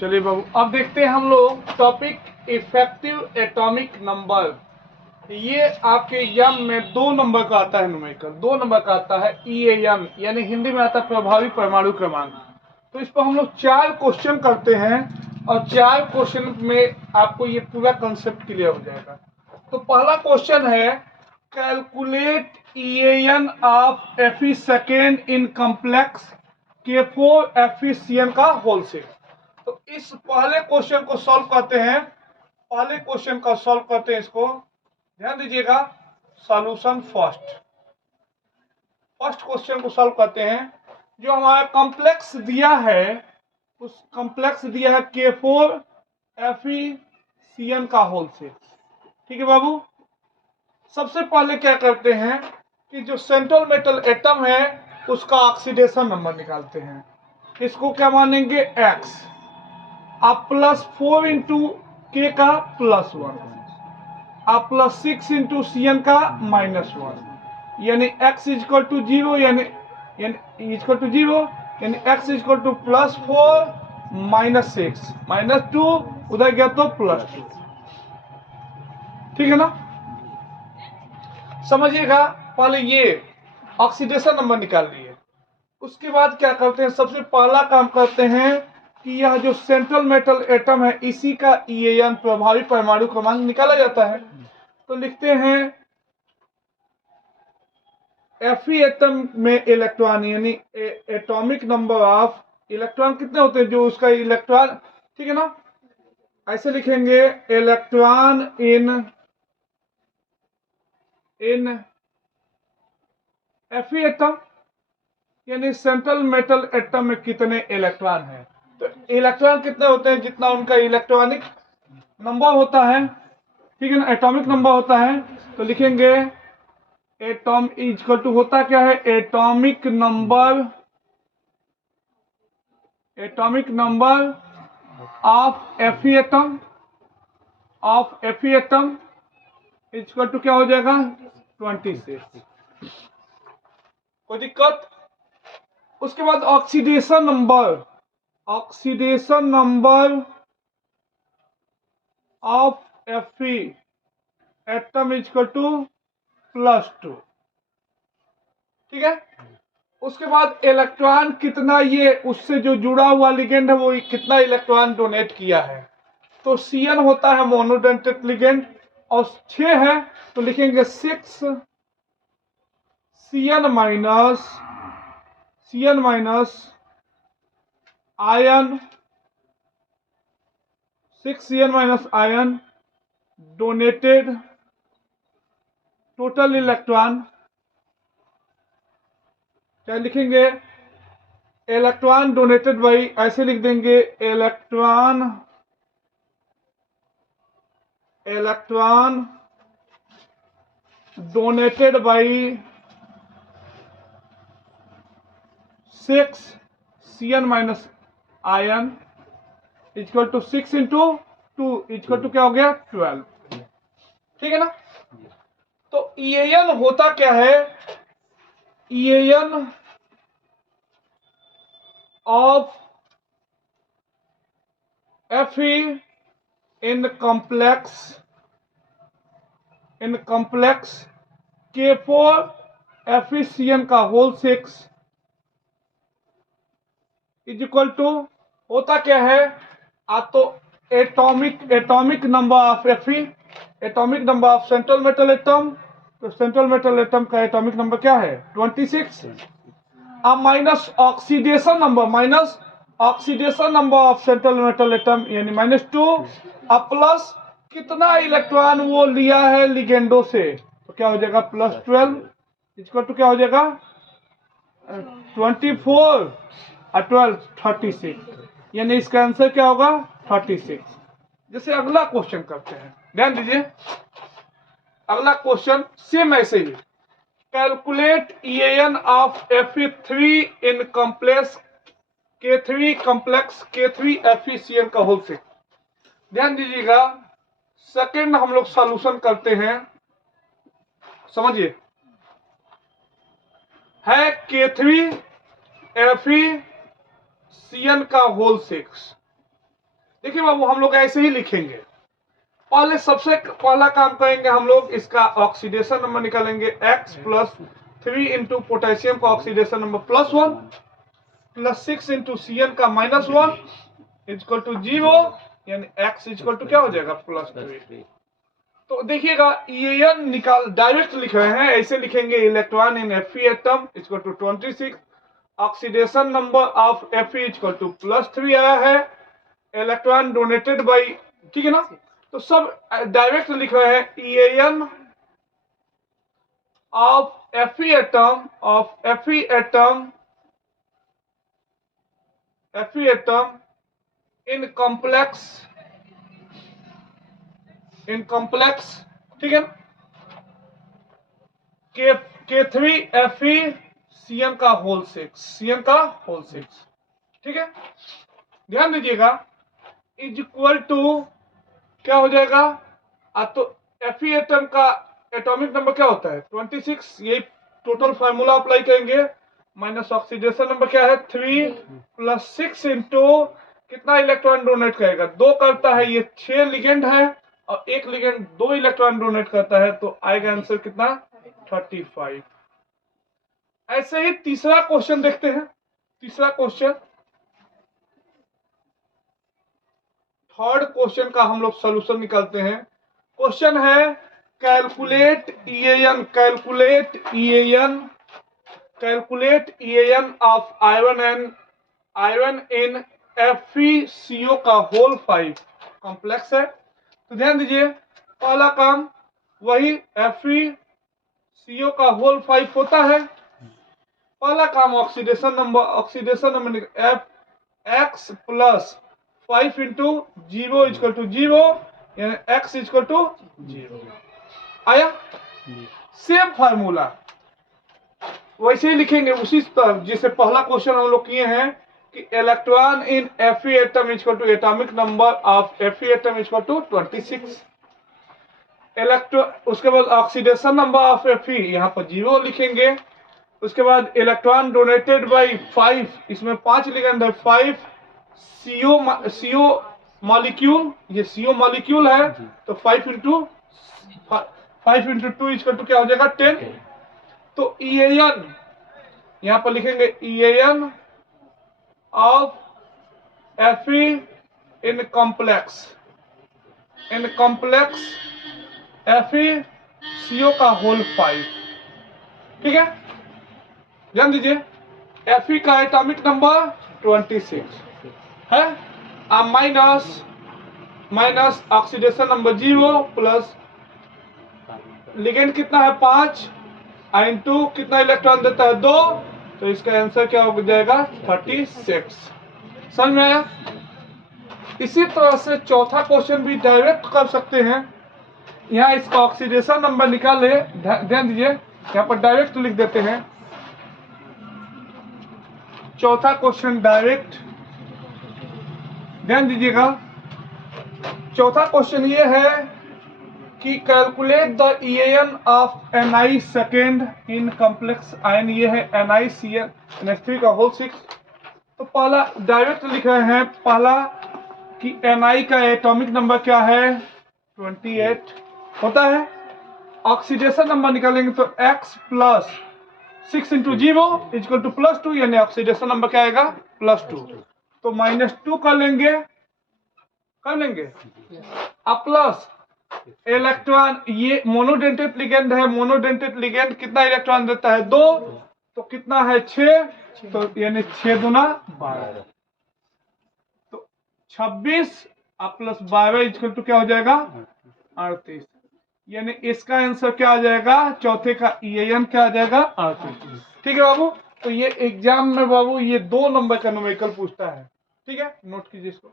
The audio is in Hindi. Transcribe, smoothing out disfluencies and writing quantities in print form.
चलिए बाबू, अब देखते हैं हम लोग टॉपिक इफेक्टिव एटॉमिक नंबर। ये आपके एग्जाम में 2 नंबर का आता है, न्यूमेरिकल 2 नंबर का आता है। EAN यानी हिंदी में आता है प्रभावी परमाणु क्रमांक। तो इस पर हम लोग 4 क्वेश्चन करते हैं और 4 क्वेश्चन में आपको ये पूरा कंसेप्ट क्लियर हो जाएगा। तो पहला क्वेश्चन है calculate EAN of Fe second in complex K4 Fe का होल सेट। तो इस पहले क्वेश्चन को सॉल्व करते हैं। पहले क्वेश्चन का सॉल्व करते हैं, इसको ध्यान दीजिएगा। सॉल्यूशन फर्स्ट क्वेश्चन को सॉल्व करते हैं। जो हमारा कॉम्प्लेक्स दिया है, उस कॉम्प्लेक्स दिया है K4 Fe का होल सेट। ठीक है बाबू, सबसे पहले क्या करते हैं कि जो सेंट्रल मेटल एटम है उसका ऑक्सीडेशन नंबर निकालते हैं। इसको क्या मानेंगे X। आप +4 इंटू के का +1, आप +6 इंटू Cn का -1, यानी x इक्वल टू 0, यानी इक्वल टू 0, यानी x इक्वल टू +4 -6 -2, उधर गया तो +2। ठीक है ना, समझिएगा। पहले ये ऑक्सीडेशन नंबर निकाल लिए। उसके बाद क्या करते हैं, सबसे पहला काम करते हैं कि यह जो सेंट्रल मेटल एटम है इसी का EAN प्रभावी परमाणु क्रमांक निकाला जाता है। तो लिखते हैं Fe एटम में इलेक्ट्रॉन यानी एटॉमिक नंबर ऑफ इलेक्ट्रॉन कितने होते हैं, जो उसका इलेक्ट्रॉन, ठीक है ना, ऐसे लिखेंगे इलेक्ट्रॉन इन Fe एटम, यानी सेंट्रल मेटल एटम में कितने इलेक्ट्रॉन हैं। तो इलेक्ट्रॉन कितने होते हैं, जितना उनका इलेक्ट्रॉनिक नंबर होता है, ठीक है ना, एटॉमिक नंबर होता है। तो लिखेंगे एटॉम इक्वल टू होता क्या है, atomic number of Fe atom equal to क्या हो जाएगा 26। कोई दिक्कत। उसके बाद oxidation number of Fe atom equal to +2। ठीक है, उसके बाद इलेक्ट्रॉन कितना, ये उससे जो जुड़ा हुआ लिगेंड है वो कितना इलेक्ट्रॉन डोनेट किया है। तो Cn होता है मोनोडेंटेट लिगेंड और 6 है, तो लिखेंगे 6 Cn minus ion, 6 Cn minus ion donated total electron. क्या लिखेंगे, इलेक्ट्रॉन डोनेटेड बाई, ऐसे लिख देंगे electron donated by 6 Cn minus ion equal to 6 into 2 equal to क्या हो गया 12। ठीक है ना। तो EAN होता क्या है, EAN of Fe in complex K4 Fe का होल 6 इज इक्वल टू होता क्या है, तो atomic number of Fe, atomic number of central metal atom. तो सेंट्रल मेटल एटम का एटॉमिक नंबर क्या है 26, अब minus oxidation number of central metal atom यानी -2, अब प्लस कितना इलेक्ट्रॉन वो लिया है लिगेंडो से, तो क्या हो जाएगा +12 इक्वल टू क्या हो जाएगा 24 और 12 36, यानी इसका आंसर क्या होगा 36। जैसे अगला क्वेश्चन करते हैं, ध्यान दीजिए। अगला क्वेश्चन सेम ऐसे ही, calculate EAN of Fe3 in complex K3 Fe का होल सेट। ध्यान दीजिएगा, सेकंड हम लोग सॉल्यूशन करते हैं, समझिए। है K3 Fe का होल 6, देखिए बाबू, हम लोग ऐसे ही लिखेंगे। पहले सबसे पहला काम करेंगे हम लोग, इसका ऑक्सीडेशन नंबर निकालेंगे। x प्लस 3 इंटू पोटेशियम का oxidation number +1 plus 6 into Cn का -1 इक्वल टू 0, यानी x इक्वल टू क्या हो जाएगा +3। तो देखिएगा EAN निकाल डायरेक्ट लिख रहे हैं, ऐसे लिखेंगे electron in Fe atom equal to 26, oxidation number of Fe equal to +3 आया है, इलेक्ट्रॉन डोनेटेड बाय, ठीक है ना। तो सब डायरेक्ट लिख रहे हैं EAN of Fe atom in complex, ठीक है। K3 Fe Cn का होल 6, ठीक है। ध्यान दीजिएगा, इज इक्वल टू क्या हो जाएगा। तो Fe एटम का एटॉमिक नंबर क्या होता है 26, यही टोटल फार्मूला अप्लाई करेंगे। माइनस ऑक्सीडेशन नंबर क्या है 3 प्लस 6 इंटू कितना इलेक्ट्रॉन डोनेट करेगा, 2 करता है, ये 6 लिगेंड है और एक लिगेंड 2 इलेक्ट्रॉन डोनेट करता है, तो आएगा आंसर कितना 35। ऐसे ही तीसरा क्वेश्चन देखते हैं। तीसरा क्वेश्चन, थर्ड क्वेश्चन का हम लोग सॉल्यूशन निकालते हैं। क्वेश्चन है calculate EAN of iron in FeCO का होल 5 कॉम्प्लेक्स है। तो ध्यान दीजिए, पहला काम वही FeCO का होल 5 होता है। पहला काम oxidation number F(x) plus 5 into 0 equal to 0, यानी x इक्वल टू 0 आया। सेम फार्मूला वैसे ही लिखेंगे उसी तरह जैसे पहला क्वेश्चन हम लोग किए हैं कि electron in Fe atom equal to atomic number of Fe atom equal to 26। उसके बाद ऑक्सीडेशन नंबर ऑफ Fe यहाँ पर 0 लिखेंगे। उसके बाद इलेक्ट्रॉन डोनेटेड बाय 5, इसमें 5 लिगेंड है, 5 CO मॉलिक्यूल, ये CO मॉलिक्यूल है, तो 5 इंटू 2 इक्वल टू क्या हो जाएगा 10। तो EAN यहाँ पर लिखेंगे EAN of Fe in complex FeCO का होल 5, ठीक है। ध्यान दीजिए, Fe का एटॉमिक नंबर 26 है, minus oxidation number 0 plus ligand कितना है 5 इंटू कितना इलेक्ट्रॉन देता है 2, तो इसका आंसर क्या हो जाएगा 36। समझ में आया। इसी तरह से चौथा क्वेश्चन भी डायरेक्ट कर सकते हैं। यहाँ इसका ऑक्सीडेशन नंबर निकाले, ध्यान दीजिए यहाँ पर डायरेक्ट लिख देते हैं। चौथा क्वेश्चन डायरेक्ट, ध्यान दीजिएगा। चौथा क्वेश्चन ये है कि calculate the EAN of Ni second in complex ion, ये है NiCN का होल 6। तो पहला डायरेक्ट लिख रहे हैं, पहला कि Ni का एटॉमिक नंबर क्या है 28 होता है। ऑक्सीडेशन नंबर निकालेंगे तो x plus 6 into 0 equal to +2, यानी ऑक्सीडेशन नंबर क्या आएगा +2। तो -2 कर लेंगे अब प्लस इलेक्ट्रॉन, ये मोनोडेंटेड लिगेंड है, मोनोडेंटेड लिगेंड कितना इलेक्ट्रॉन देता है 2, तो कितना है 6, तो यानी 6 दूना 12, तो 26 अब प्लस 12 इक्वल टू क्या हो जाएगा 38, यानी इसका आंसर क्या आ जाएगा, चौथे का EAN क्या आ जाएगा 38। ठीक है बाबू। तो ये एग्जाम में बाबू ये 2 नंबर का न्यूमेरिकल पूछता है, ठीक है, नोट कीजिए इसको।